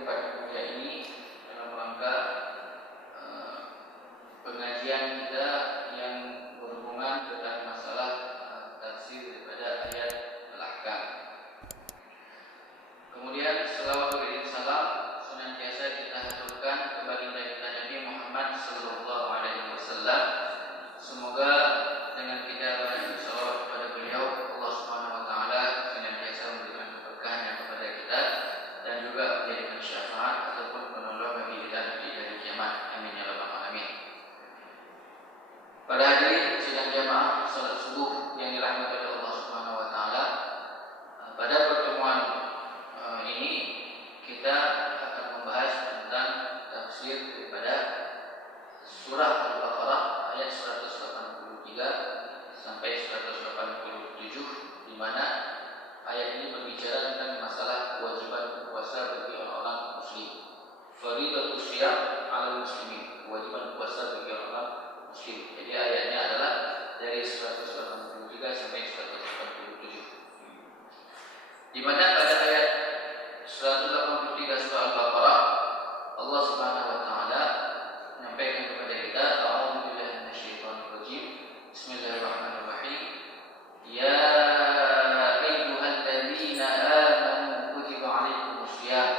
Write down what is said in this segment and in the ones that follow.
tempat mulia ini dalam rangka pengajian kita yang berhubungan dengan masalah tafsir daripada ayat Al-Ahkam. Kemudian selawat dan salam senantiasa kita haturkan kepada baginda Nabi Muhammad sallallahu alaihi wasallam. Semoga dengan kita banyak bersalawat kepada beliau, Allah Subhanahu wa taala senantiasa memberikan keberkahan kepada kita dan juga menjadikan syafaat ataupun penolong bagi kita nanti dari kiamat. Amin ya rabbal alamin. Pada hadirin sidang jamaah salat subuh yang dirahmati oleh Allah Subhanahu wa taala, pada pertemuan ini kita akan membahas tentang tafsir daripada surah Al-Baqarah ayat 183 sampai 187, di mana ayat ini berbicara tentang masalah kewajiban puasa bagi orang-orang muslim. Fariidatus shiyam 'alal muslimin, kewajiban puasa bagi orang muslim. Jadi ayatnya adalah dari 183 sampai 187. Di mana pada ayat 183 surah Al-Baqarah Allah Subhanahu wa taala menyampaikan kepada kita, a'udzu billahi minasyaitonir rajim. Bismillahirrahmanirrahim. Ya ayyuhalladzina amanu kutiba 'alaikumus shiyam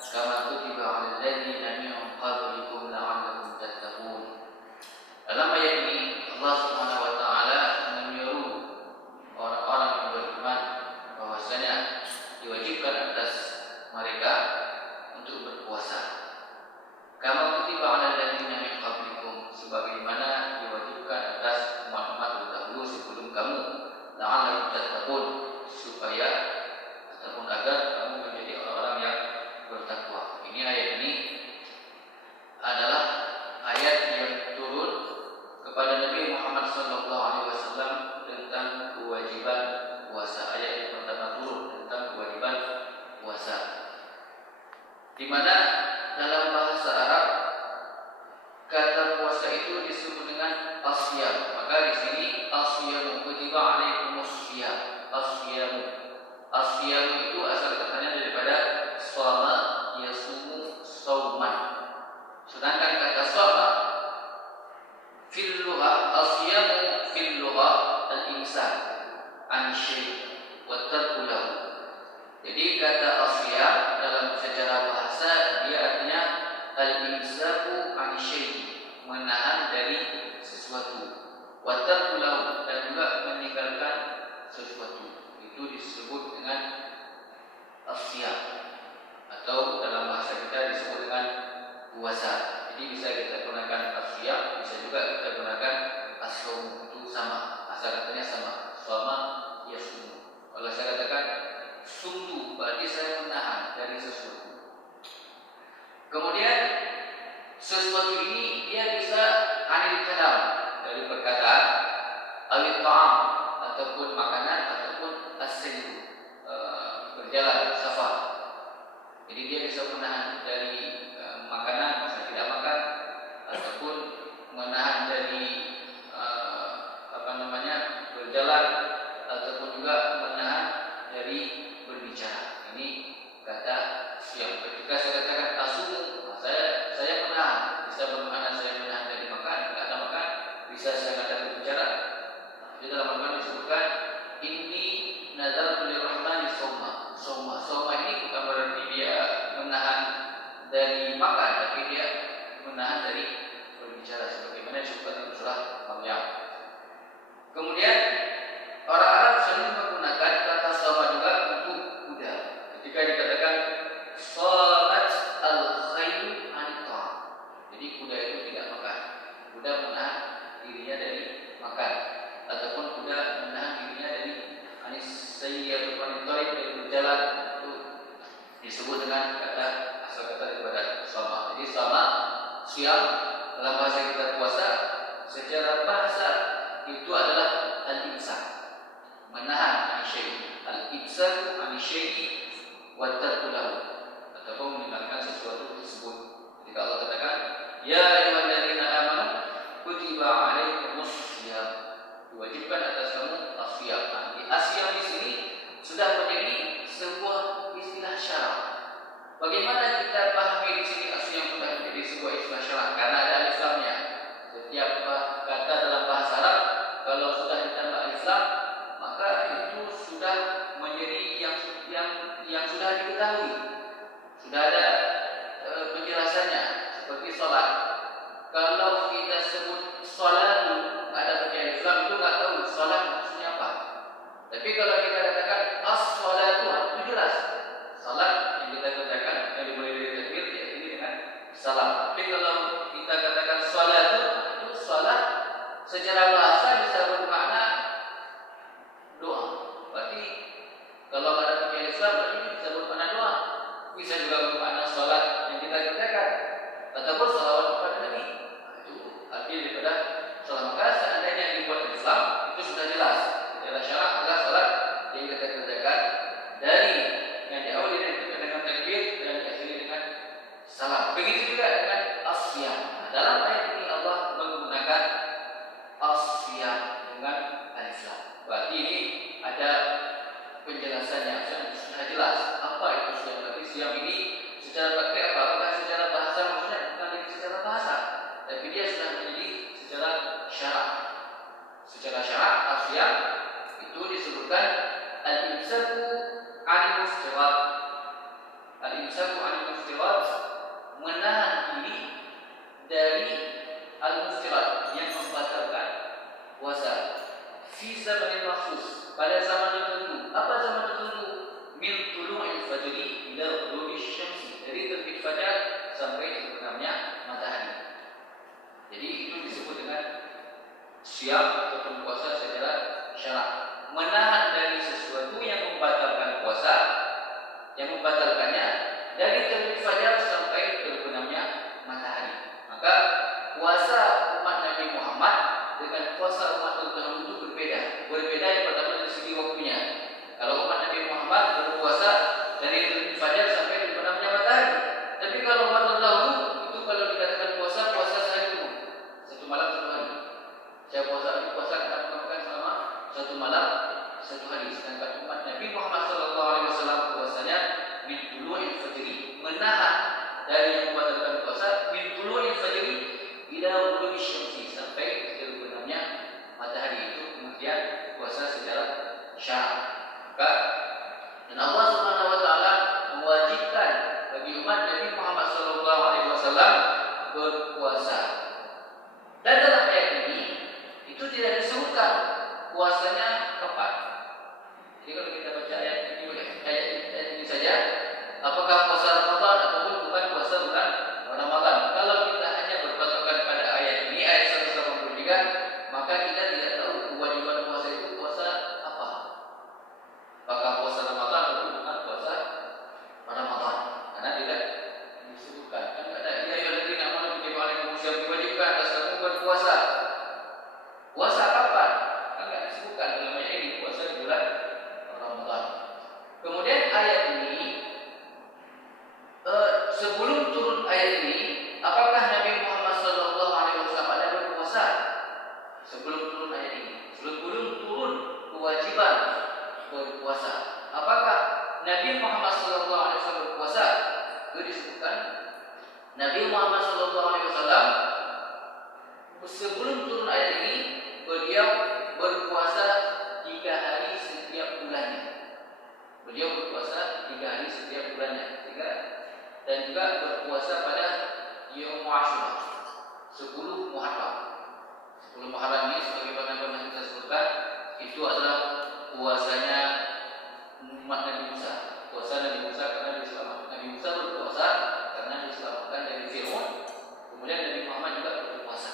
kama kutiba 'alal ladzina min qablikum la'allakum tattaqun. Dalam ayat ini Allah Subhanahu wa taala menyuruh orang-orang yang beriman bahwasanya diwajibkan atas mereka untuk berpuasa. Kama kutiba 'alal ladzina min qablikum, sebagaimana diwajibkan atas umat-umat terdahulu sebelum kamu, la'allakum tattaqun, supaya ataupun agar kamu menjadi orang-orang yang bertakwa. Ini ayat ini adalah ayat yang turun kepada Nabi Muhammad sallallahu alaihi wasallam tentang kewajiban puasa. Ayat yang pertama turun tentang kewajiban puasa, di mana dalam bahasa Arab kata puasa itu disebut dengan asyam. Maka di sini asyam, kutiba 'alaikumus syiyam. Asyam itu asal katanya daripada shoma yasumu sauman. Sedangkan kata shoma fil lugha, asyamu fil lugha al-imsak an syai' wa tarku lahu. Jadi kata asyam dalam secara bahasa dia artinya al-imsaku an syai', menahan dari sesuatu, wa tarku lahu, dan juga meninggalkan sesuatu. Itu disebut dengan asyam, atau dalam bahasa kita disebut dengan puasa. Jadi bisa kita gunakan asyam, bisa juga kita gunakan as-shaum, itu sama, asal katanya sama, shoma yasum. Kalau saya katakan sumtu, berarti saya menahan dari sesuatu. Kemudian sesuatu ini dia bisa anil kalam, dari perkataan, awit ta'am, ataupun makanan, ataupun as-sayr, berjalan, safar. Jadi dia bisa menahan dari makanan, masa tidak makan, ataupun menahan dari berjalan, ataupun juga menahan dari berbicara. Ini kata siang. Ketika saya katakan asumu, saya menahan, bisa bermakna saya menahan dari makan, tidak ada makan, bisa saya katakan berbicara. Di dalam Al-Quran disebutkan inni nazartu lirrahmani sawma. Sawma ini bukan berarti dia menahan dari makan, tapi dia menahan dari berbicara, sebagaimana disebutkan dalam surah Maryam. Kemudian orang Arab sering menggunakan kata sawma juga untuk kuda. Ketika dikatakan salat al-khayl anita, jadi kuda itu tidak makan, kuda menahan dirinya dari makan, ataupun kuda menahan dirinya dari anis-sayyiatu anitorik, dari berjalan. Itu disebut dengan kata asal kata daripada sawma. Jadi sawma, siam, dalam bahasa kita puasa, secara bahasa itu adalah al-imsak, menahan anisyaih. Al-imsak anisyaih wa tarku lahu, ataupun meninggalkan sesuatu tersebut. Ketika Allah katakan ya ayyuhalladzina amanu kutiba 'alaikumus syiyam, diwajibkan atas kamu asyam. Asyam di sini sudah menjadi sebuah istilah syarak. Bagaimana kita salam. Tapi kalau kita katakan salat itu salat secara bahasa bisa bermakna doa. Berarti kalau ada pemilik Islam berarti bisa bermakna doa. Bisa juga bermakna salat yang kita kerjakan ataupun salawat kepada Nabi. Itu arti daripada salat. Maka seandainya dibuat Islam itu sudah jelas. Adalah syarat adalah salat yang kita kerjakan dari yang diawali dengan takbir dan diakhiri dengan salam. Begitu juga dengan as-siyam. Dalam ayat ini Allah menggunakan as-siyam dengan alif lam. Berarti ini ada penjelasannya sudah jelas. Apa itu siyam? Berarti siyam ini secara praktek apa? Apakah secara bahasa maksudnya bukan lagi secara bahasa, tapi dia sudah menjadi secara syarak. Secara syarak as-siyam itu disebutkan al-imsaku 'anil muftirat. Al-imsaku 'anil muftirat, menahan diri dari al-muftirat yang membatalkan puasa. Fi zamanin makhsus, pada zaman tertentu. Apa zaman tertentu? Min tulu'il fajri ila ghurubish syamsi, dari terbit fajar sampai terbenamnya matahari. Jadi itu disebut dengan siap ataupun puasa secara syarak. Menahan dari sesuatu yang membatalkan puasa, yang membatalkannya dari terbit fajar sampai terbenamnya matahari. Maka puasa umat Nabi Muhammad dengan puasa umat terdahulu itu berbeda. Berbeda yang pertama dari segi waktunya. Kalau umat Nabi Muhammad berpuasa dari terbit fajar sampai terbenamnya matahari. Tapi kalau umat terdahulu itu kalau dikatakan puasa, puasa sehari penuh, satu malam satu hari. Saya puasa kita melakukan selama satu malam satu hari. Sedangkan umat Nabi Muhammad SAW puasanya min tulu'il fajri, menahan dari yang membatalkan puasa min tulu'il fajri ila ghurubish syamsi, sampai terbenamnya matahari. Itu kemudian puasa secara syarak. Maka dan Allah Subhanahu wa taala mewajibkan bagi umat Nabi Muhammad SAW berpuasa. Dan dalam ayat ini itu tidak disebutkan puasanya kapan. Jadi kalau kita baca ayat ini saja, apakah puasa Ramadan ataupun bukan puasa bulan Ramadan. Kalau kita hanya berpatokan pada ayat ini, ayat 183, maka kita tidak tahu kewajiban puasa itu puasa apa. Apakah puasa Ramadan ataupun bukan puasa Ramadan. Karena tidak disebutkan. Kan ada ya ayyuhalladzina amanu kutiba alaikumusiyam, diwajibkan atas kamu berpuasa. Puasa kapan? Kan enggak disebutkan dalam ayat ini puasa di bulan Ramadan. Kemudian ayat ini sebelum turun ayat ini, apakah Nabi Muhammad SAW ada berpuasa? Sebelum turun ayat ini, sebelum turun kewajiban berpuasa, apakah Nabi Muhammad SAW berpuasa? Itu disebutkan Nabi Muhammad SAW sebelum turun ayat ini beliau berpuasa 3 hari setiap bulannya. Beliau berpuasa 3 hari setiap bulannya. Dan juga berpuasa pada Yaum Ashura, 10 Muharram. 10 Muharram ini sebagaimana pernah kita sebutkan, itu adalah puasanya umat Nabi Musa. Puasa Nabi Musa karena diselamatkan. Nabi Musa berpuasa karena diselamatkan dari Fir'aun. Kemudian Nabi Muhammad juga berpuasa.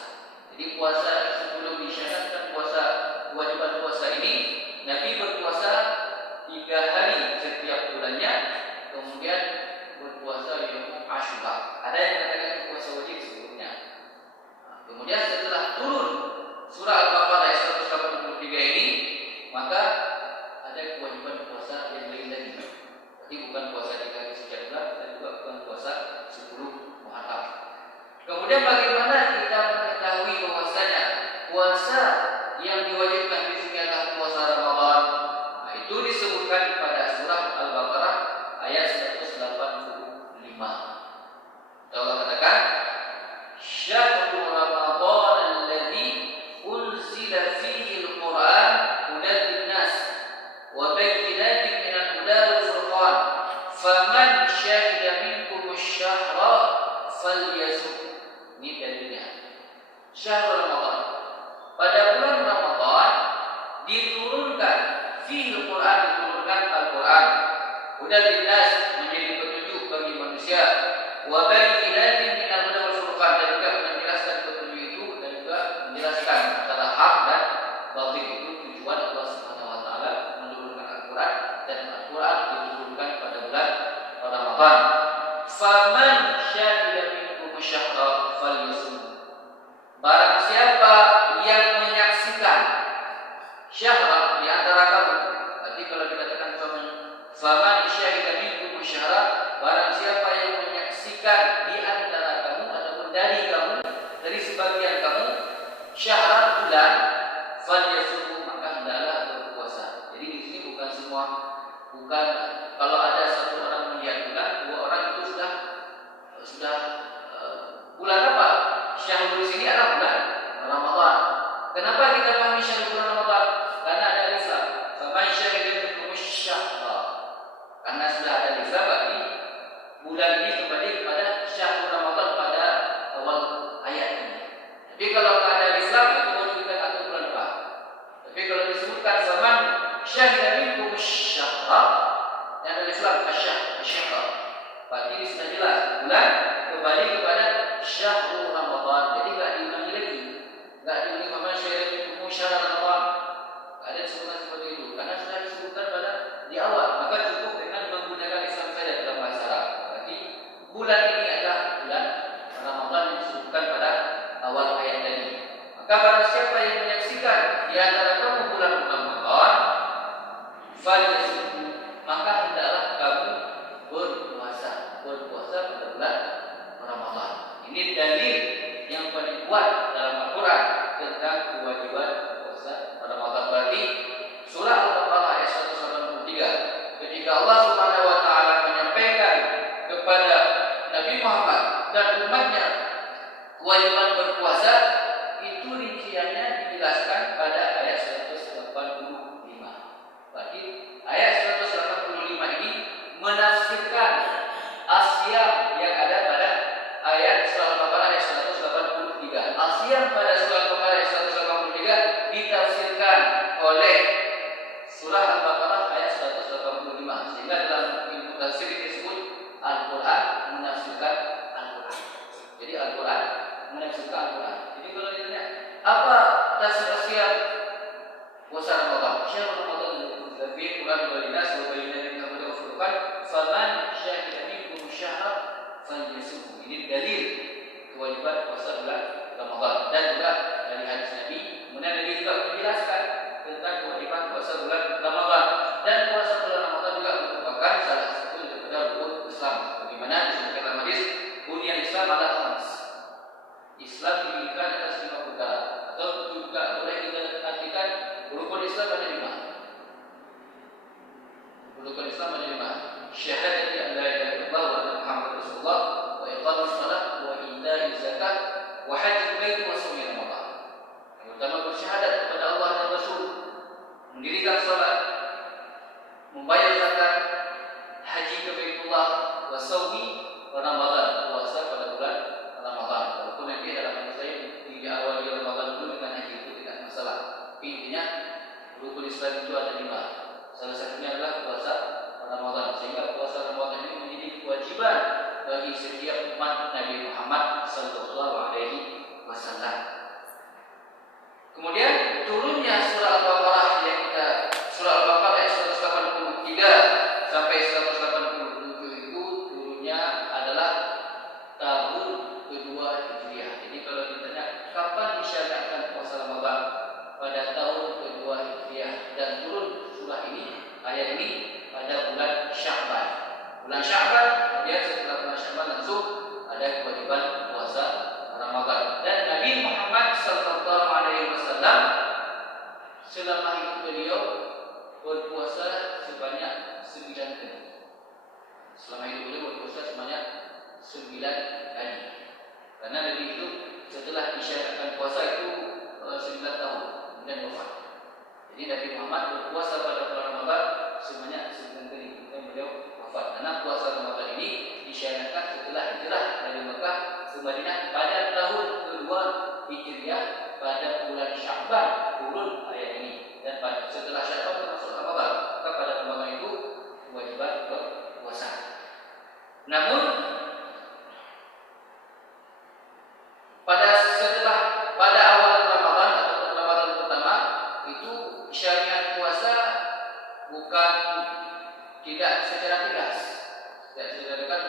Jadi puasa sebelum disyaratkan puasa, kewajiban puasa ini, Nabi berpuasa 3 hari setiap bulannya. Kemudian berpuasa Yaum Ashura. Ada yang mengatakan puasa wajib sebelumnya. Kemudian setelah turun surah Al-Baqarah ayat 183 ini, maka ada kewajiban puasa yang lain lagi. Jadi bukan puasa 3 hari setiap bulan dan juga bukan puasa 10 Muharram. Kemudian bagaimana kita mengetahui bahwasanya puasa yang diwajibkan di sini adalah puasa Ramadan? Nah, itu disebutkan pada surah Al-Baqarah ayat 185. Allah katakan, "Syahrul Ramadan alladzi unzila fihi al-Qur'an hudan lin-nas wa bayyinatin minal huda wal furqan, faman syahida minkum asy-syahra falyasum." Ini dalilnya. Syahrul Ramadan, pada bulan Ramadan diturunkan fihi al-Qur'an, diturunkan Al-Qur'an, hudan lin-nas, menjadi petunjuk bagi manusia, wa bayyinatin minal faman syahida minkum syahra falyasum. Barang siapa yang menyaksikan syahra di antara kamu. Berarti kalau dikatakan faman syahida minkum syahra, barang siapa yang menyaksikan di antara kamu ataupun dari kamu, dari sebagian kamu, syahra bulan, falyasum, maka hendaklah berpuasa. Jadi di sini bukan semua, bukan kalau ada satu orang melihat bulan, dua orang itu sudah bulan apa? Syahrul di sini adalah bulan Ramadan. Kenapa kita pahami syahrul bulan Ramadan? Karena ada Islam. Faman syahida minkum syahra. Karena sudah ada Islam, berarti bulan ini kembali kepada syahrul Ramadan pada awal ayat ini. Tapi kalau ada Islam itu menunjukkan atau bulan apa? Tapi kalau disebutkan faman syahida minkum syahra, yang ada Islam syahra, berarti sudah jelas bulan kembali kepada syahrul Ramadan. Jadi tidak diulangi lagi, tidak diulangi faman syahida minkum syahra Ramadan. Ada sebutan seperti itu karena sudah disebutkan pada di awal, maka cukup dengan menggunakan Islam saja dalam bahasa Arab. Berarti bulan ini adalah bulan Ramadan yang disebutkan pada awal ayat tadi. Maka barang siapa yang menyaksikan di antara kamu bulan Ramadan, falyasum, maka hendaklah kamu berpuasa pada bulan Ramadan. Ini dalil yang paling kuat dalam Al-Quran tentang kewajiban puasa pada Ramadan. Berarti surah Al-Baqarah ayat 183, ketika Allah Subhanahu wa taala menyampaikan kepada Nabi Muhammad dan umatnya kewajiban berpuasa, itu rinciannya dijelaskan pada ayat 185. Berarti ayat 185 ini menafsirkan asyam yang ada pada ayat surah Al-Baqarah ayat 183. Asyam pada surah Al-Baqarah ayat 183 ditafsirkan oleh surah Al-Baqarah ayat 185. Sehingga dalam ilmu tafsir disebut Al-Quran menafsirkan Al-Quran. Jadi Al-Quran menafsirkan Al-Quran. Jadi kalau ditanya apa tafsir asyam puasa Ramadan, syahrul Ramadan fi Quran walinas wa bayyinatin min al-furqan faman syahida minkum syahra falyasum. Ini dalil kewajiban puasa bulan Ramadan dan juga dari hadis Nabi. Kemudian Nabi juga menjelaskan tentang kewajiban puasa bulan Ramadan, dan puasa bulan Ramadan juga merupakan salah satu daripada rukun Islam. Bagaimana disebutkan dalam hadis, bunyan Islam ala khams. Islam didirikan atas 5 perkara, atau juga boleh kita artikan rukun Islam ada 5. Rukun Islam ada 5. Syahadati an la ilaha illallah wa anna Muhammadar Rasulullah wa iqamis shalah wa ita'iz zakat wa hajjul bait wa shaum Ramadan. Yang pertama bersyahadat kepada Allah dan Rasul, mendirikan salat, membayar zakat, haji ke Baitullah, wa shaum Ramadan, puasa pada bulan Ramadan. Walaupun nanti dalam hadis lain di awal Ramadan dulu dengan haji itu tidak masalah. Tapi intinya rukun Islam itu ada 5. Salah satunya adalah puasa Ramadan, sehingga puasa Ramadan ini menjadi kewajiban bagi setiap umat Nabi Muhammad sallallahu alaihi wasallam. Kemudian turunnya surah Al-Baqarah yang kita surah Al-Baqarah ayat 183 sampai 187 itu turunnya adalah tahun kedua Hijriah. Jadi kalau ditanya kapan disyariatkan puasa Ramadan, pada tahun kedua Hijriah, dan turun surah ini, ayat ini pada bulan Sya'ban. Bulan Sya'ban, kemudian setelah bulan Sya'ban langsung ada kewajiban puasa Ramadan. Dan Nabi Muhammad sallallahu alaihi wasallam selama hidup beliau berpuasa sebanyak 9 kali. Selama hidup beliau berpuasa sebanyak 9 kali. Karena Nabi itu setelah disyariatkan puasa itu 9 tahun kemudian wafat. Jadi Nabi Muhammad berpuasa pada bulan Ramadan sebanyak 9 kali kemudian beliau wafat. Karena puasa Ramadan ini disyariatkan setelah hijrah dari Mekah ke Madinah pada tahun kedua Hijriah, pada bulan Sya'ban turun ayat ini. Dan setelah Sya'ban termasuk Ramadan, maka pada bulan itu kewajiban berpuasa. Namun pada awal Ramadan atau Ramadan pertama itu syariat puasa bukan tidak secara tegas, tidak secara tegas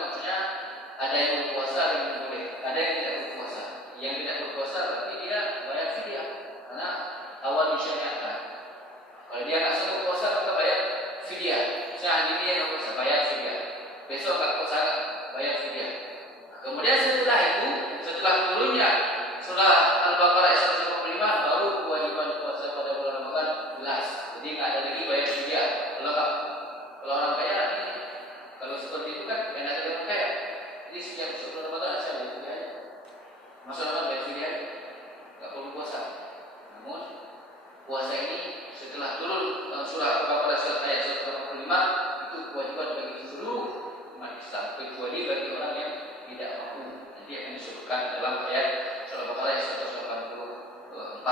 Kemudian setelah itu, setelah turunnya surah Al-Baqarah ayat 155, baru kewajiban puasa pada bulan Ramadan jelas. Jadi nggak ada lagi bayar fidyah. Kalau orang kaya, kalau seperti itu kan enak ada orang kaya. Jadi setiap bulan Ramadan asal bayar fidyah. Masa Ramadan bayar fidyah, nggak perlu puasa. Namun puasa ini setelah turun surah Al-Baqarah ayat 155 itu kewajiban bagi seluruh umat Islam, kecuali bagi orang yang tidak mampu. Nanti akan disebutkan dalam ayat surah Al-Baqarah ayat 184.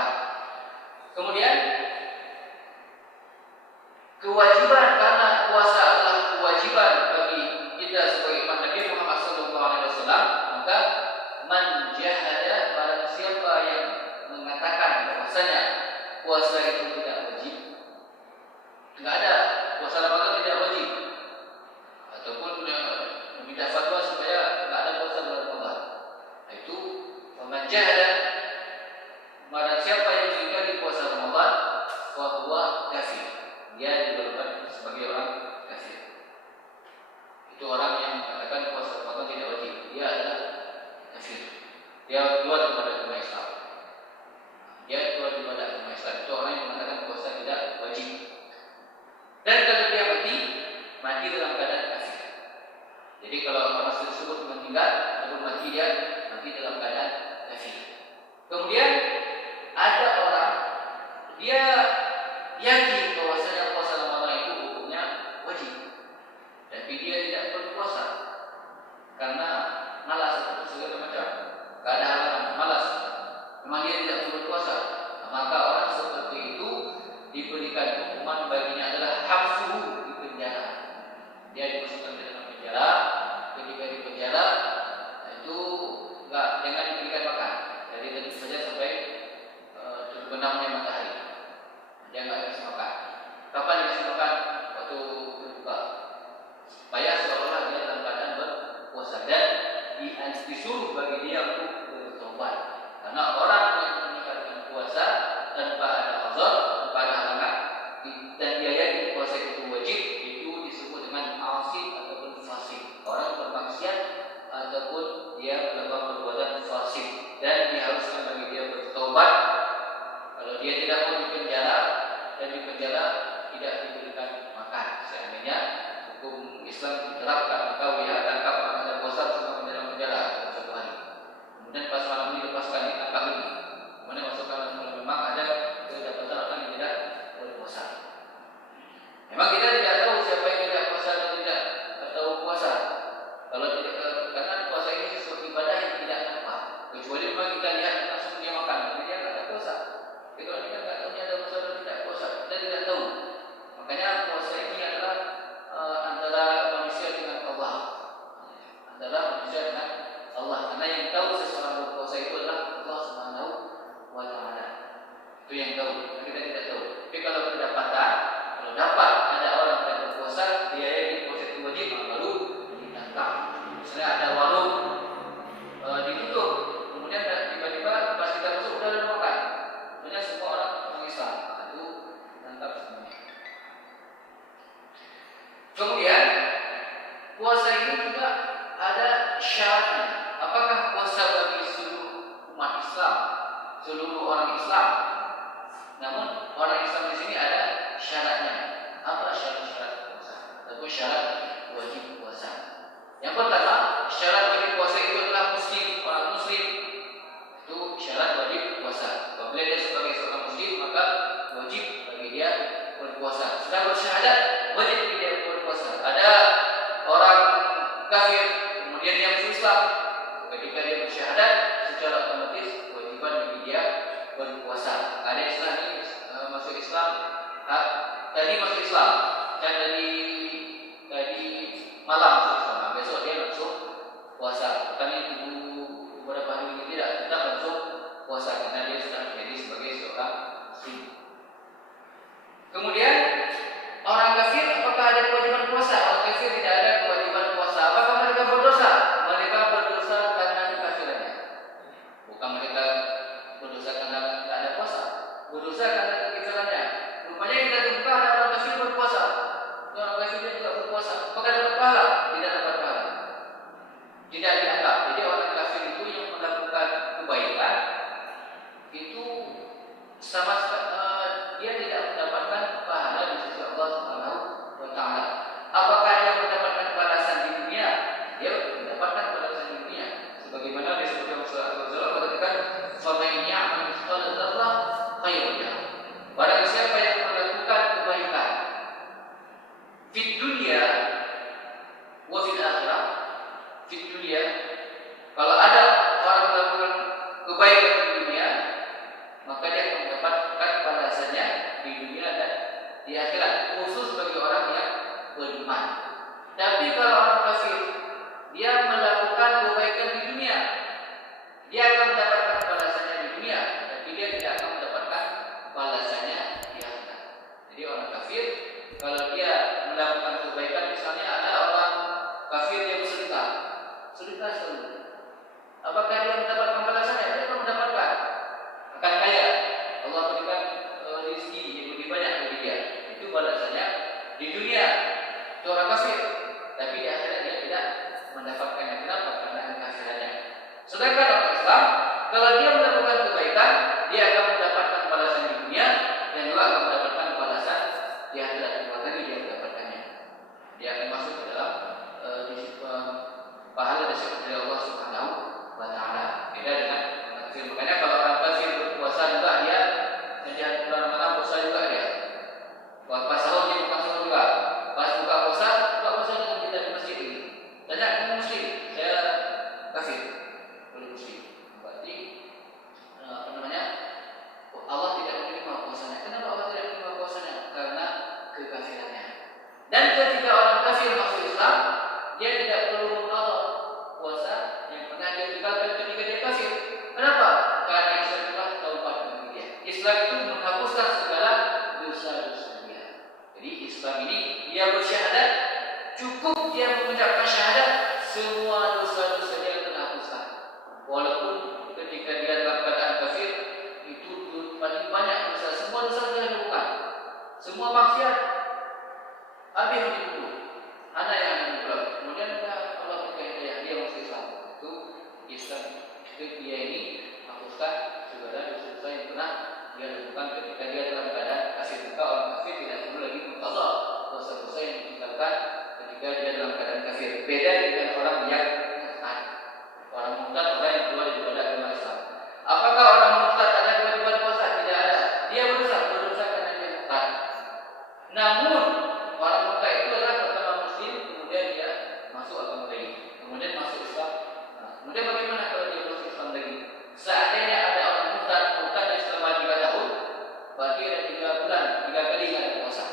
Kemudian kewajiban, karena puasa adalah kewajiban bagi kita sebagai umat Nabi Muhammad SAW, maka man jahada, barang siapa yang mengatakan bahwasanya puasa itu tidak wajib, nggak ada puasa Ramadan tidak wajib, ataupun meminta fatwa supaya nggak ada puasa bulan Ramadan, itu man jahada, barang siapa yang mengingkari puasa Ramadan, fahuwa kafir, dia digolongkan sebagai orang kafir. Itu orang yang mengatakan puasa Ramadan tidak wajib, dia adalah kafir, dia keluar daripada agama Islam. Dia keluar daripada agama Islam. Itu orang yang mengatakan puasa tidak wajib. Dan kalau dia mati dalam keadaan kafir. Jadi kalau orang tersebut meninggal atau mati, dia mati dalam keadaan kafir. Kemudian ada orang, dia yakin bahwasanya puasa Ramadan itu hukumnya wajib, tapi dia tidak berpuasa karena malas atau segala macam, tidak ada halangan, malas, memang dia tidak berpuasa. Maka orang seperti itu diberikan hukuman, baginya adalah habsuhu, di penjara. Dia dimasukkan ke dalam penjara. Ketika di penjara itu jangan diberikan makan, jadi tentu saja sampai terbenamnya matahari. Dia nggak bisa makan. Kapan dia bisa makan? Waktu berbuka, supaya seolah-olah dia dalam keadaan berpuasa, dan disuruh bagi dia untuk bertobat. Karena orang yang meninggalkan puasa tanpa ada uzur, tanpa ada halangan, dan dia yakin puasa itu wajib, itu disebut dengan asi ataupun fasik. Orang bermaksiat ataupun dia melakukan perbuatan fasik, dan diharuskan bagi dia bertobat. Kalau dia tidak mau dipenjara, dan di penjara tidak diberikan makan, seandainya hukum Islam diterapkan, maka dia tangkap ada puasa bersama dalam penjara satu hari. Kemudian pas malam ini lepaskan, ditangkap lagi. Kemudian masukkan kalau memang ada kedapatan orang yang tidak berpuasa. Memang kita tidak tahu siapa yang tidak puasa atau tidak tahu puasa. Kalau tidak, karena puasa ini sesuatu ibadah yang tidak nampak. Kecuali memang kita lihat langsung dia makan, jadi dia tidak ada puasa. Tapi kalau kita tidak tahu dia ada puasa atau tidak puasa, kita tidak tahu. Makanya puasa ini adalah antara manusia dengan Allah, antara manusia dengan Allah. Karena yang tahu seseorang berpuasa itu adalah Allah Subhanahu wa Ta'ala. Itu yang tahu, kita tidak tahu. Tapi kalau kedapatan, kalau dapat ada orang yang berpuasa, dia yang puasa itu wajib, lalu ditangkap. Misalnya ada warung ditutup, kemudian tiba-tiba pas kita masuk udah ada makan, kemudian semua orang Islam, itu tangkap semuanya. Kemudian puasa ini juga ada syaratnya. Apakah puasa bagi seluruh umat Islam, seluruh orang Islam? Namun orang Islam di sini ada syaratnya. Apa syarat-syarat puasa? Ataupun syarat wajib puasa. Yang pertama, syarat wajib puasa itu adalah muslim, orang muslim. Itu syarat wajib puasa. Apabila dia sebagai seorang muslim, maka wajib bagi dia berpuasa. Sudah bersyahadat, wajib bagi dia berpuasa. Ada orang kafir, kemudian dia masuk Islam, ketika dia bersyahadat, secara otomatis kewajiban bagi dia berpuasa. Ada Islam ini masuk Islam, tadi masuk Islam, dan tadi malam masuk Islam, besok dia langsung puasa. Tadi beberapa hari ini tidak, tetap langsung puasa karena dia sudah menjadi sebagai seorang muslim. Kemudian orang kafir, apakah ada kewajiban puasa? Orang kafir tidak ada kewajiban puasa. Apakah mereka berdosa? Mereka berdosa karena kekafirannya. Bukan mereka berdosa karena tidak ada puasa, berdosa karena kekafirannya. Rupanya kita jumpa ada orang kafir berpuasa, dia, kalau ada orang melakukan kebaikan di dunia, maka dia akan mendapatkan balasannya di dunia dan di akhirat, khusus bagi orang yang beriman. Tapi kalau orang kafir, dia melakukan kebaikan di dunia, dia akan mendapatkan balasannya di dunia, tapi dia tidak akan mendapatkan balasannya di akhirat. Jadi orang kafir, kalau dia melakukan kebaikan, misalnya ada orang kafir yang bersedekah selalu, apakah dia mendapatkan balasannya? Dia akan mendapatkan, akan kaya, Allah berikan rezeki yang lebih banyak bagi dia. Itu balasannya di dunia, itu orang kafir. Tapi di akhirat dia tidak mendapatkannya. Kenapa? Karena kekafirannya. Sedangkan orang Islam, kalau dia melakukan kebaikan, dia akan mendapatkan balasan di dunia dan juga akan mendapatkan balasan di akhirat. Dua kali dia mendapatkannya. Dia akan masuk ke dalam pahala dari Allah Subhanahu wa Ta'ala. Beda dengan kafir. Makanya kalau orang kafir berpuasa juga dia bulan Ramadan puasa juga dia. Pas sahur dia bukan sahur juga. Pas buka puasa dengan kita di masjid ini. Tanya kamu muslim? Saya kafir. Boleh muslim. Berarti Allah tidak menerima puasanya. Kenapa Allah tidak menerima puasanya? Karena kekafirannya. Dan ketika orang kafir masuk Islam, dia tidak perlu mengqadha puasa yang pernah dia tinggalkan ketika dia kafir. Kenapa? Karena Islam telah taubat bagi dia. Islam itu menghapuskan segala dosa-dosa dia. Jadi Islam ini dia bersyahadat, cukup dia mengucapkan syahadat, semua dosa-dosa dia terhapuskan. Walaupun ketika dia dalam keadaan kafir, itu paling banyak dosa, semua dosa dia lakukan, semua maksiat habis dulu. Ada yang dibuat. Kemudian Allah berikan hidayah dia masuk Islam. Itu Islam. Itu dia ini hapuskan segala dosa-dosa yang pernah dia lakukan ketika dia dalam keadaan kafir. Maka orang kafir tidak perlu lagi mengqadha dosa-dosa yang ditinggalkan ketika dia dalam keadaan kafir. Beda dengan orang yang murtad. Orang murtad orang yang keluar daripada agama Islam. Apakah orang murtad ada kewajiban puasa? Tidak ada. Dia berdosa karena dia murtad. Namun orang murtad itu adalah pertama muslim, kemudian dia masuk agama lain, kemudian masuk Islam. Kemudian bagaimana kalau dia masuk Islam lagi? Seandainya ada orang murtad yang selama 3 tahun, berarti ada 3 bulan, 3 kali tidak ada puasa.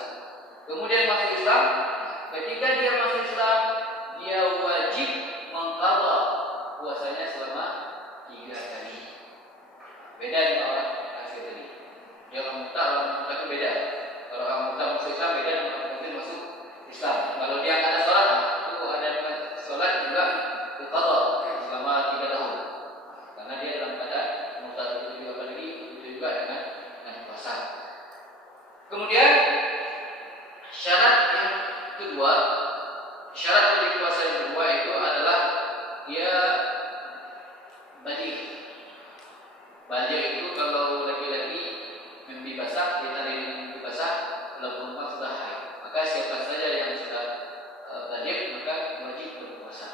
Kemudian masuk Islam, ketika dia masuk Islam, dia wajib mengqadha puasanya selama 3 kali. Beda dengan orang kafir tadi. Dia orang murtad itu beda. Kalau orang murtad masuk Islam beda dengan orang kafir masuk Islam. Kalau dia ada sholat, itu ada sholat juga diqadha selama 3 tahun. Karena dia dalam keadaan murtad itu juga lagi, itu juga dengan puasa. Kemudian syarat yang kedua, syarat dari puasa yang kedua itu adalah dia baligh. Baligh itu kalau laki-laki mimpi basah, kita dari mimpi basah, kalau perempuan sudah haid. Maka siapa saja yang sudah baligh maka wajib berpuasa.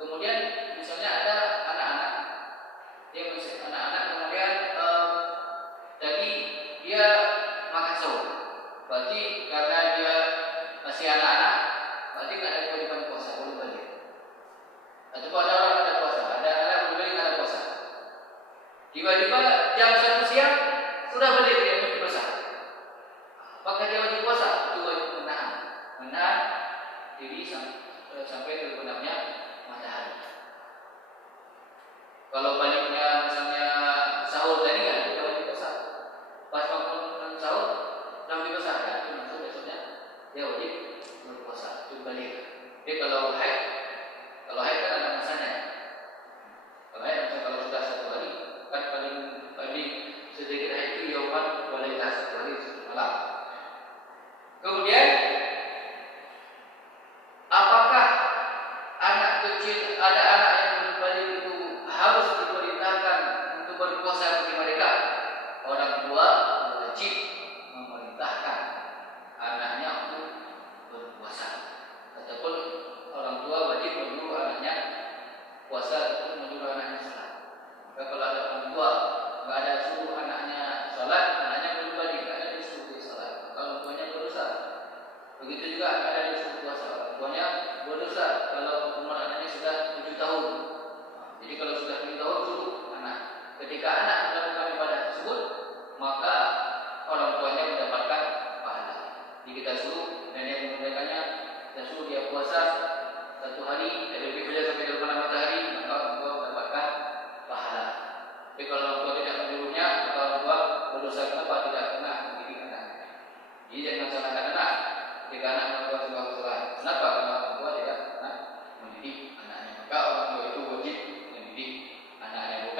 Kemudian misalnya ada anak-anak, dia masih anak-anak, kemudian tadi dia makan sahur. Berarti karena dia masih anak-anak, berarti nggak ada kewajiban puasa, boleh balik. Atau ada orang ada puasa, ada anak boleh nggak ada puasa. Tiba-tiba jam 1 siang sudah balik dia mimpi basah. Apakah dia wajib puasa? Itu wajib menahan diri sampai terbenamnya matahari. Kalau baliknya misalnya sahur tadi kan dia wajib puasa. Pas bangun sahur sampai basah ya, itu maksud besoknya dia wajib berpuasa. Itu balik. Jadi kalau haid kan ada masanya. Kalau haid kalau sudah 1 hari kan paling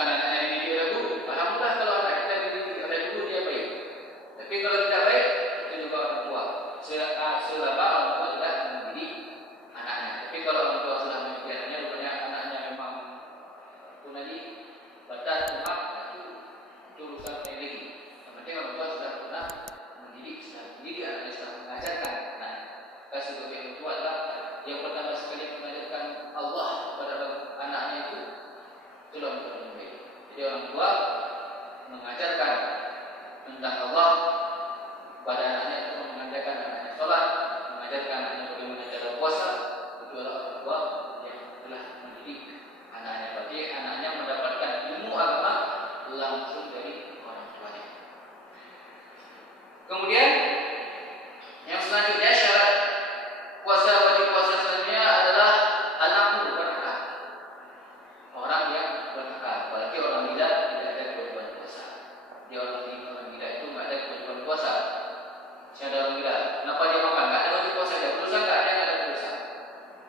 Bukan anaknya dididik oleh guru. Alhamdulillah kalau anak kita dididik oleh guru dia baik. Tapi kalau tidak baik, itu juga orang tua. Selama orang tua tidak mendidik anaknya. Tapi kalau orang tua sudah mendidik anaknya, rupanya anaknya memang itu tadi batas rumah itu urusan lagi. Yang penting orang tua sudah pernah mendidik anaknya, sudah mengajarkan anaknya. Kasih sebagai orang tua adalah yang pertama sekali mengajarkan Allah kepada anaknya itulah untuk yang baik. Jadi orang tua mengajarkan tentang Allah pada anaknya, itu mengajarkan anaknya sholat, mengajarkan anaknya bagaimana cara puasa. Itu adalah orang tua yang telah mendidik anaknya. Berarti anaknya mendapatkan ilmu agama langsung dari orang tuanya. Kemudian yang selanjutnya syarat wajib puasa selanjutnya adalah anakmu berakal. Orang yang berakal, apalagi orang gila tidak ada kewajiban puasa. Dia orang gila itu nggak ada kewajiban puasa. Si ada orang gila, kenapa dia makan? Nggak ada wajib puasa. Dia berusaha nggak ada dosa.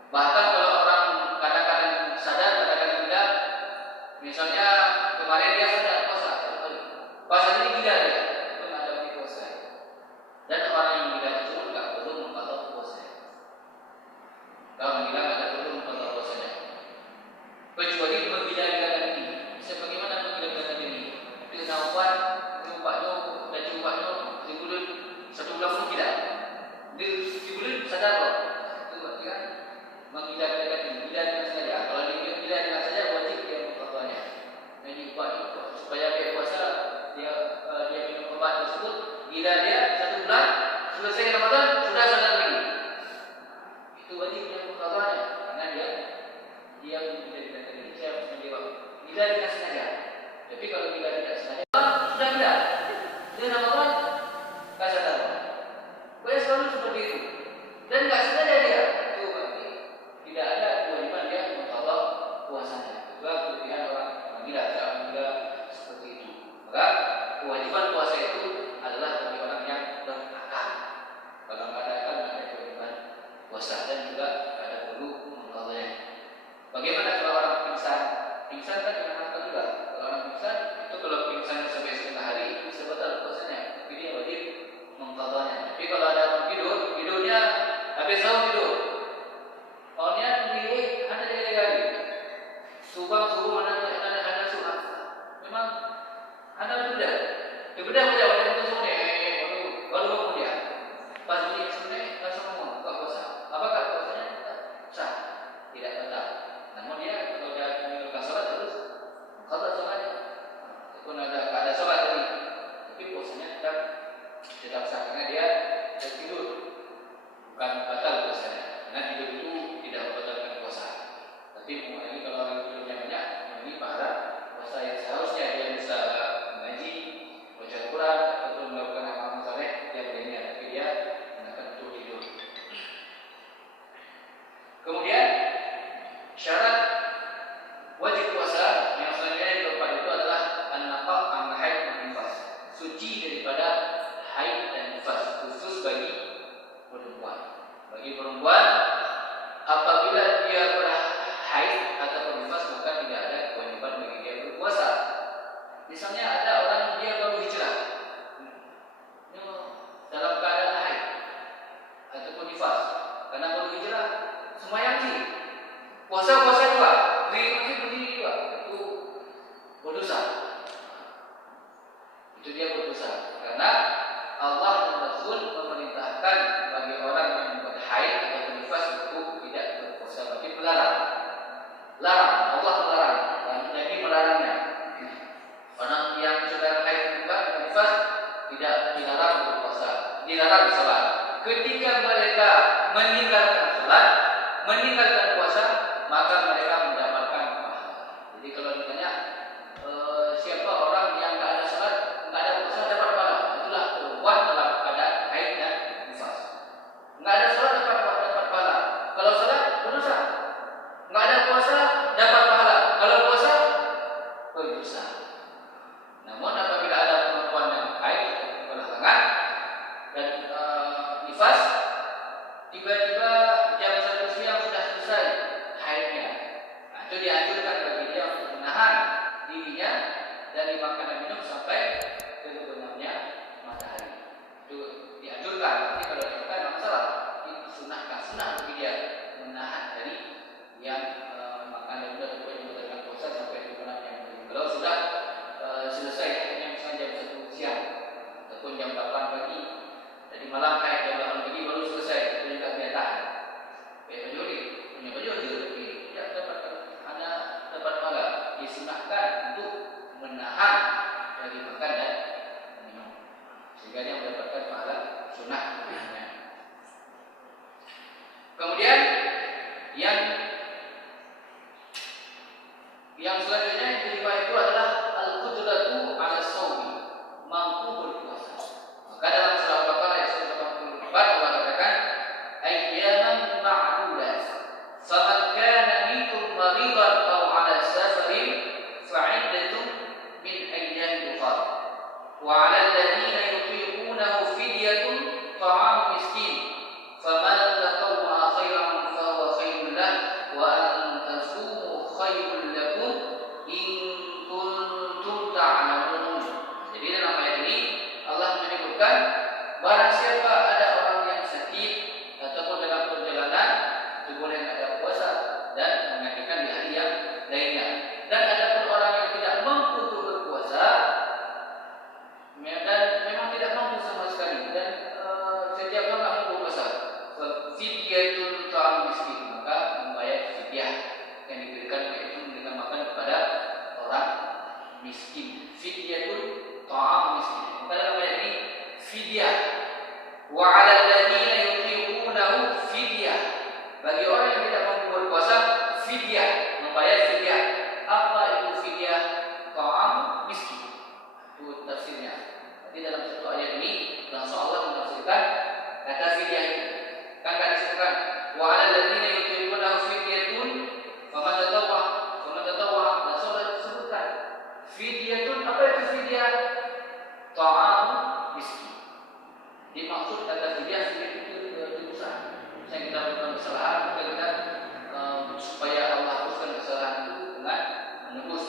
Bahkan kalau orang kadang-kadang sadar, kadang-kadang tidak. Misalnya kemarin dia sadar puasa ini gila dia, itu nggak ada wajib puasa. Dan orang yang gila itu nggak perlu mengqadha puasa. Kalau gila nggak perlu mengqadha puasanya. Kecuali menggila-gilakan diri. Sebagaimana menggila-gilakan diri? Dia nawan, cumpaknya, dan cumpaknya di bulan 1 bulan pun tidak. Di bulan sadar loh. Itu berarti kan menggila-gilakan diri. Gila dengan saja. Kalau dia gila dengan saja wajib dia mengqadhanya. Jadi buat supaya dia puasa, dia minum obat tersebut. Gila dia 1 bulan selesai Ramadan sudah sadar lagi. Itu wajib dia mengqadhanya karena dia menggila-gilakan diri. Saya harus menjawab gila dengan sengaja. Tapi kalau gila tidak sengaja, sudah gila. Dia Ramadan tak sadar. Boleh selalu seperti itu. Dan nggak sengaja dia. Itu berarti tidak ada kewajiban dia mengqadha puasanya. Itulah kelebihan orang gila. Orang gila seperti itu. Maka kewajiban puasa itu adalah bagi orang yang berakal. Kalau nggak ada akal, nggak ada kewajiban puasa, dan juga ada perlu mengqadhanya. Bagaimana kalau orang pingsan? Pingsan kan dengan akal juga. Kalau orang pingsan itu kalau pingsan sampai setengah hari bisa batal puasanya. Tapi dia wajib mengqadhanya. Tapi kalau ada orang tidurnya habis sahur tidur. Orangnya pilih ada jaga lagi. Subang subuh ada subuh. Memang ada berbeda. Berbeda pada itu sore. Baru bangun dia. Pas beli sore langsung ngomong buka puasa. Apakah puasanya sah? Tidak batal. Namun dia kalau dia meninggalkan sholat terus qadha sholatnya. Walaupun ada sholat tadi, tapi puasanya tetap sah karena dia tertidur. Bukan batal puasanya. Karena tidur itu tidak membatalkan puasa. Tapi mengenai kalau orang tidurnya banyak, ini pahala puasa yang seharusnya dia bisa mengaji, baca Al-Quran atau melakukan amal saleh yang lainnya, tapi dia gunakan untuk tidur. Kemudian syarat wajib puasa yang selanjutnya yang keempat itu adalah an-naqa' an-haid dan nifas. Suci daripada haid dan nifas, khusus bagi perempuan. Bagi perempuan apabila dia haid atau nifas maka tidak ada kewajiban bagi dia berpuasa. Misalnya ada orang dia baru hijrah dalam keadaan haid ataupun nifas, karena baru hijrah sembahyang sih, puasa juga, berdiri juga, itu berdosa. Itu dia berdosa karena Allah dan Rasul memerintahkan bagi orang yang membuat haid atau nifas untuk tidak berpuasa, berarti melarang. Allah melarang dan Nabi melarangnya. Orang yang sudah haid dan nifas tidak dilarang berpuasa, dilarang salat. Ketika mereka meninggalkan salat, meninggalkan puasa, maka mereka mendapatkan pahala. Jadi kalau ditanya siapa orang yang tidak ada salat, tidak ada puasa dapat pahala, itulah perempuan dalam keadaan haid dan nifas. Tidak ada salat dapat pahala. Kalau salat berdosa. Tidak ada puasa dapat pahala. Kalau puasa berdosa. Namun apabila ada perempuan yang haid berhalangan dan nifas, Yang selanjutnya yang kelima itu adalah al-qudratu 'ala shaumi, mampu berpuasa. Maka dalam surah Al-Baqarah ayat 184 Allah katakan ayyaman ma'dudat. Faman kana minkum maridan aw 'ala safarin fa'iddatun min ayyamin ukhra. Wa 'ala alladziina yutiqunahu fidyatun ta'amu miskin. Faman tatawwa'a khairan fa huwa khairun lahu wa an tasumu khairul lakum in kuntum ta'lamun. Jadi dalam ayat ini Allah menyebutkan barang siapa ada orang yang sakit ataupun dalam perjalanan itu boleh ada puasa dan menggantikan di hari yang lainnya. Dan ada pun orang yang tidak mampu untuk berpuasa dan memang tidak mampu sama sekali dan setiap orang tidak mampu berpuasa, fidyatun ta'am miskin, maka membayar fidyah yang diberikan yaitu memberikan makan kepada orang miskin. Fidyatun ta'am miskin. Maka dalam ayat ini fidyah wa 'ala alladziina yutiqunahu fidyah. Bagi orang yang tidak mampu berpuasa, fidyah, membayar fidyah. Apa itu fidyah? Ta'am miskin. Itu tafsirnya. Jadi dalam satu ayat ini langsung Allah menafsirkan kata fidyah itu. Kan disebutkan wa 'ala alladziina yutiqunahu fidyatun faman tatawwa. Dan Allah sebutkan fidyatun. Apa itu fidyah? Ta'am miskin. Dimaksud kata fidyah itu tebusan. Misalnya kita melakukan kesalahan, maka kita supaya Allah hapuskan kesalahan itu dengan menebus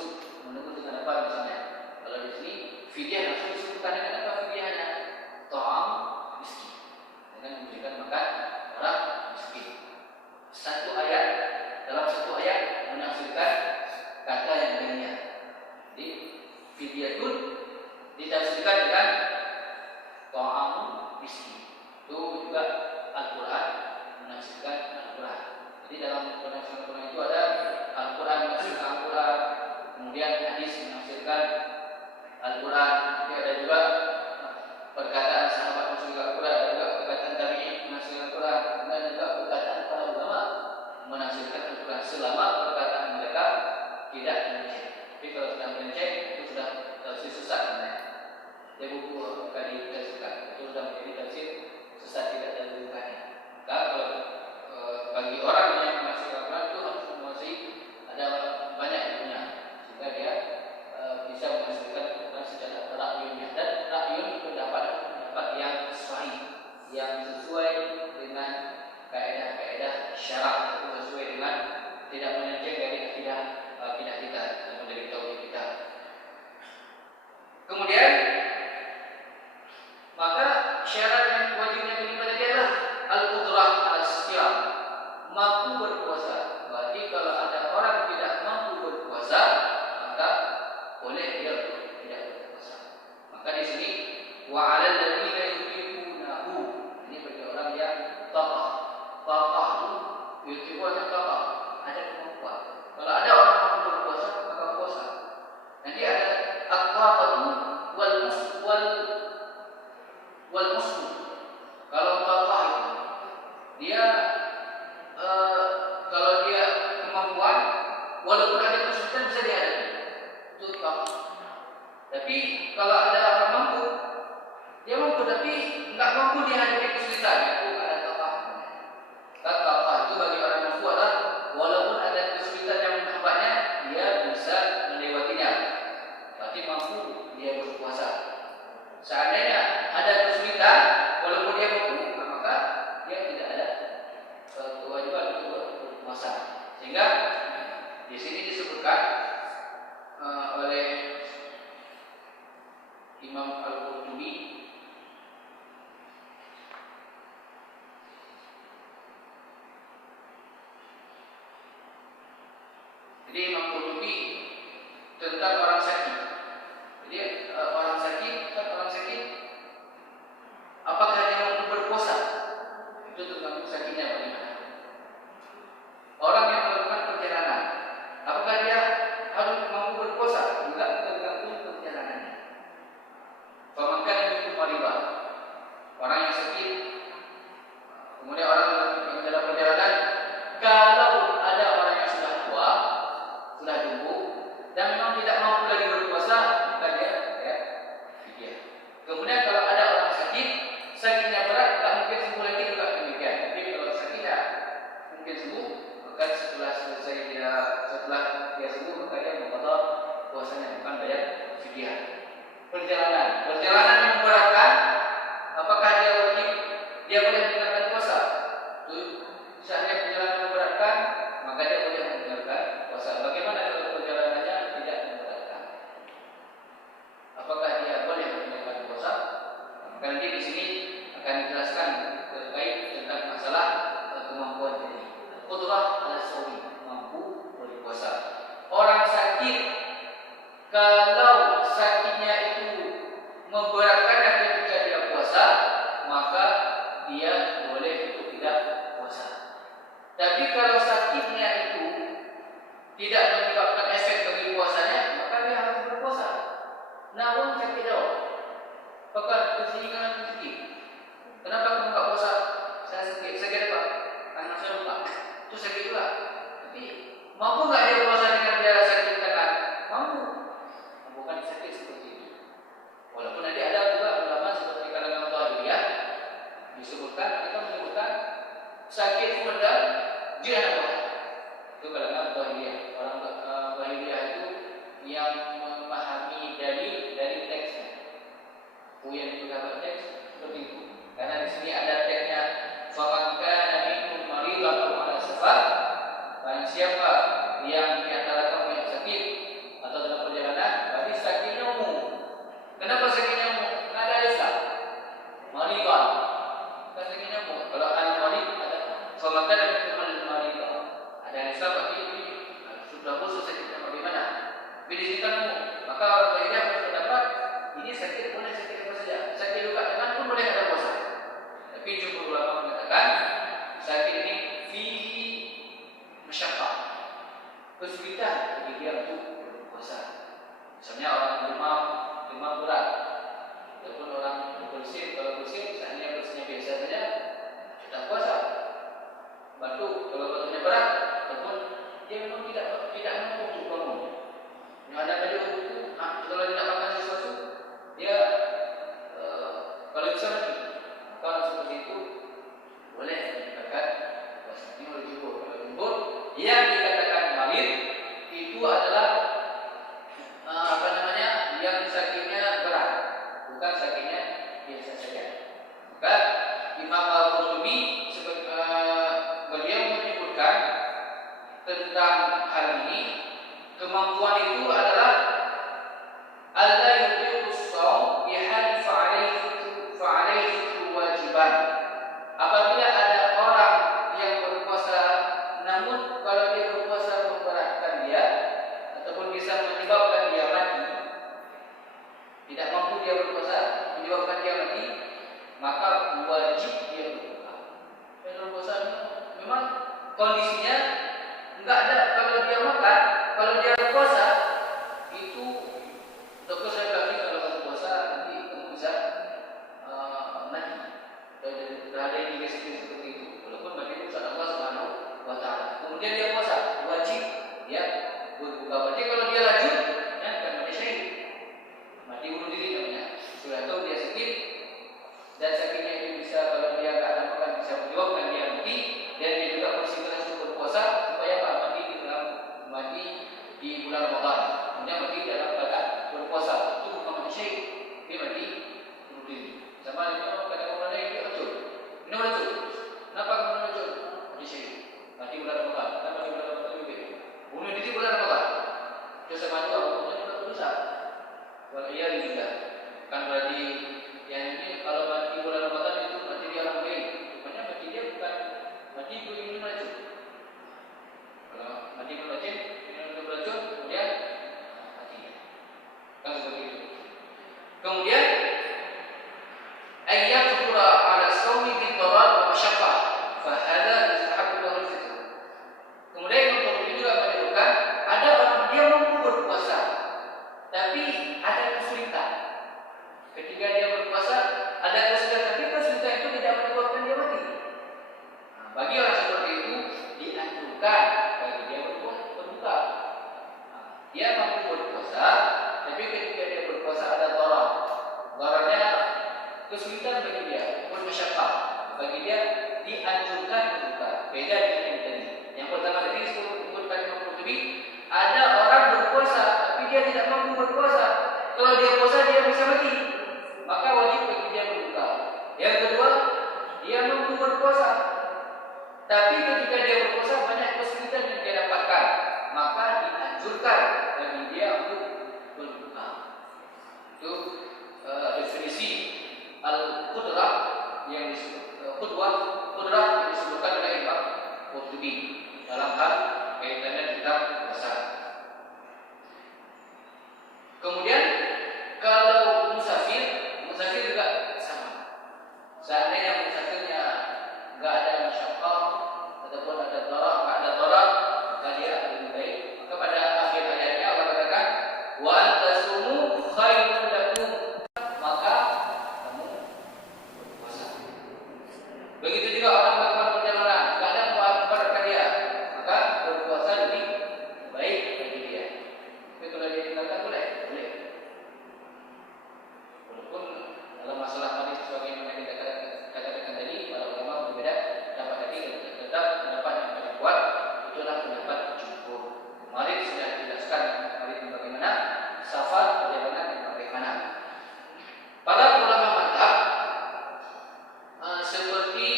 dengan apa misalnya. Kalau di sini fidyah langsung disebutkan dengan apa fidyahnya? Ta'am miskin, dengan memberikan makan orang miskin. Dalam satu ayat menafsirkan kata yang lainnya. Jadi fidyatun ditafsirkan dengan ta'am miskin. Itu juga Al-Quran menafsirkan Al-Quran. Jadi dalam penafsiran Al-Quran itu ada Al-Quran menafsirkan Al-Quran, kemudian hadis menafsirkan Al-Quran, ada juga perkataan sahabat menafsirkan Al-Quran, ada juga perkataan tabi'in menafsirkan Al-Quran, dan juga perkataan para ulama menafsirkan Al-Quran selama perkataan mereka tidak melenceng. Tapi kalau sudah melenceng itu sudah tafsir sesat namanya. Dia buku kali ditafsirkan itu sudah menjadi tafsir sesat, tidak ada rujukannya. Maka kalau bagi orang yang menafsirkan Al-Quran itu harus menguasai, ada banyak ilmunya sehingga dia bisa menafsirkan Al-Quran secara rakyunnya. Dan rakyun pendapat yang sahih, yang sesuai dengan kaedah-kaedah syarak, itu sesuai dengan tidak melenceng dari akidah kita atau dari tauhid kita. Kemudian maka syarat yang wajibnya kelima tadi adalah al-qudrah al-siyam, mampu berpuasa. Berarti kalau ada orang tidak mampu berpuasa, maka boleh dia tidak berpuasa. Maka di sini wa 'alal ladzina yutiqunahu, ini bagi orang yang taqah itu yutiqu taqah, ada kemampuan. Kalau ada orang mampu berpuasa, maka puasa. Nanti ada at-taqatu wal muslim. Kalau taqah itu dia kalau dia kemampuan, walaupun ada kesulitan bisa dihadapi, itu taqah. Tapi kalau ada orang mampu, dia mampu tapi enggak mampu dihadapi kesulitan, itu ada taqah. Taqah itu bagi orang mampu adalah walaupun ada kesulitan yang menghambatnya, dia bisa melewatinya. Berarti mampu dia berpuasa. Seandainya ada kesulitan, walaupun dia mampu, maka dia tidak ada kewajiban untuk berpuasa. Sehingga di sini disebutkan oleh Imam Al-Qurtubi, jadi Imam Qurtubi tentang orang sakit. Jadi orang sakit apakah dia mampu berpuasa? Itu tergantung sakitnya bagaimana. Orang yang melakukan perjalanan, apakah dia harus mampu berpuasa? Juga tergantung perjalanannya. Pemangkan itu mariba, orang yang sakit, kemudian orang yang dalam perjalanan. Kalau ada orang yang sudah tua, sudah jumbo, dan memang tidak mampu lagi berpuasa, maka dia fidyah. Kemudian kalau ada orang sakit, sakitnya berat, tak mungkin sembuh lagi juga demikian. Tapi kalau sakitnya mungkin sembuh, maka setelah dia sembuh, maka dia mengqadha puasanya, bukan bayar fidyah. Perjalanan yang memberatkan, apakah dia boleh meninggalkan puasa? Seandainya perjalanan memberatkan, maka dia boleh meninggalkan puasa. Bagaimana kalau perjalanannya tidak memberatkan? Apakah dia boleh meninggalkan puasa? Maka nanti di sini akan dijelaskan terkait tentang masalah kemampuan diri. Qudrah ala shaumi, mampu berpuasa. Orang sakit, kalau sakitnya itu memberatkan ketika dia puasa, maka dia boleh untuk tidak puasa. Tapi kalau sakitnya itu tidak menyebabkan efek bagi puasanya, maka dia harus berpuasa. Namun sakit jauh, apakah kesini kan sakit? Kenapa kamu tak puasa? Saya sakit apa? Tangan saya luka. Itu sakit juga. Tapi mampu nggak dia puasa dengan dia sakit tangan? Mampu. Bukan sakit seperti itu. Walaupun nanti ada juga ulama seperti kalangan Zahiriyah disebutkan, mereka menyebutkan sakit modal janabah. Itu kalangan Zahiriyah. Orang Zahiriyah itu yang memahami dari teksnya. Yang juga teks seperti itu. Karena di sini ada teksnya, faman kana minkum maridan aw ala safar, barang siapa yang di antara kamu yang sakit atau dalam perjalanan, berarti sakitnya umum. Kenapa sakitnya umum? Karena ada Islam. Maridan. Bukan sakitnya umum. Kalau al-marid ada faman kana minkum maridan. Ada Islam berarti sudah khusus sakitnya bagaimana? Tapi di sini kan umum. Maka orang lainnya berpendapat ini sakit boleh sakit apa saja. Sakit luka tangan pun boleh ada puasa. Tapi jumhur ulama mengatakan sakit ini fihi masyaqqah, kesulitan bagi dia untuk berpuasa. Misalnya orang demam berat, ataupun orang bersin, kalau bersin misalnya bersinnya biasa saja, sudah puasa. Batuk, kalau batuknya berat, ataupun dia memang tidak mampu untuk bangun. Yang ada tadi itu, kalau tidak makan sesuatu, dia kalau bisa mati. Kalau seperti itu boleh dikatakan puasa. Ini oleh jumhur. Kalau jumhur yang dikatakan marid itu adalah yang sakitnya berat, bukan sakitnya biasa saja. Maka Imam Al-Qurtubi beliau menyebutkan tentang hal ini, kemampuan itu adalah alla yuqimu shaum bi hal fa'alaihi wajiban. Apabila ada orang yang berpuasa, namun kalau dia berpuasa memberatkan dia ataupun bisa menyebabkan dia mati, tidak mampu dia berpuasa, menyebabkan dia mati, maka wajib dia berbuka. Dan berpuasa memang kondisinya enggak ada. Kalau dia makan, kalau dia berpuasa, itu dokter saya bilang kalau berpuasa nanti kamu bisa mati. Ada indikasi seperti itu. Walaupun mati itu Allah Subhanahu wa Ta'ala. Kemudian dia puasa, wajib dia berbuka. Berarti kalau dia lanjut, kan mati syahid. Mati bunuh diri namanya. Sudah tahu dia sakit, dan sakitnya itu bisa, kalau dia enggak makan, bisa menyebabkan dia mati, dan dia juga bersikeras untuk berpuasa supaya mati di bulan Ramadan. Kemudian mati dalam keadaan berpuasa. Itu bukan mati syahid, dia mati bunuh diri. Sama dengan orang lain dia racun. Minum racun. Kenapa kamu minum racun? Mati syahid. Mati bulan Ramadan. Kenapa mati bulan Ramadan juga? Bunuh diri bulan Ramadan. Itu sama juga hukumnya juga dosa. Wal-iyad juga. Kan berarti yang ini kalau mati bulan Ramadan itu mati dia orang baik. Rupanya mati dia bukan mati minum racun. Kalau mati minum racun, kemudian mati. Kan seperti itu. Kemudian ayat surah ala shaumi bi darar wa masyaqqah fa hadza yustahabbu lahu al-fitr. Kemudian untuk itu juga menyebutkan ada orang dia mampu berpuasa tapi ada kesulitan. Ketika dia berpuasa ada kesulitan, tapi kesulitan itu tidak menyebabkan dia mati. Bagi orang seperti itu dianjurkan bagi dia berbuka. Dia mampu musyaqqah, bagi dia dianjurkan berbuka. Beda dengan yang tadi. Yang pertama tadi disebutkan Imam Qurtubi, ada orang berpuasa tapi dia tidak mampu berpuasa. Kalau dia puasa dia bisa mati, maka wajib bagi dia berbuka. Yang kedua, dia mampu berpuasa, tapi ketika dia berpuasa banyak kesulitan yang dia dapatkan, maka dianjurkan bagi dia untuk berbuka. Itu definisi al-qudrah yang disebut qudrah yang disebutkan oleh Imam Qurtubi dalam hal kaitannya tentang puasa. Kemudian kalau musafir juga sama. Seandainya musafirnya enggak ada masyaqqah ataupun ada darar, enggak ada darar, maka dia lebih baik. Maka pada akhir ayatnya Allah katakan wa antasumu khairun lakum, maka kamu berpuasa. Begitu juga orang melakukan perjalanan, enggak ada membahayakan dia, maka berpuasa lebih baik bagi dia. Tapi kalau dia tinggalkan boleh. Walaupun dalam masalah hadis sebagaimana kita katakan tadi, para ulama berbeda pendapat tadi, tetap pendapat yang paling kuat itulah pendapat jumhur. Mari sudah dijelaskan hari ini bagaimana safar perjalanan dan bagaimana. Para ulama mazhab seperti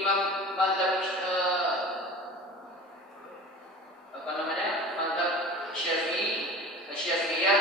Imam mazhab mazhab Syafi'iyah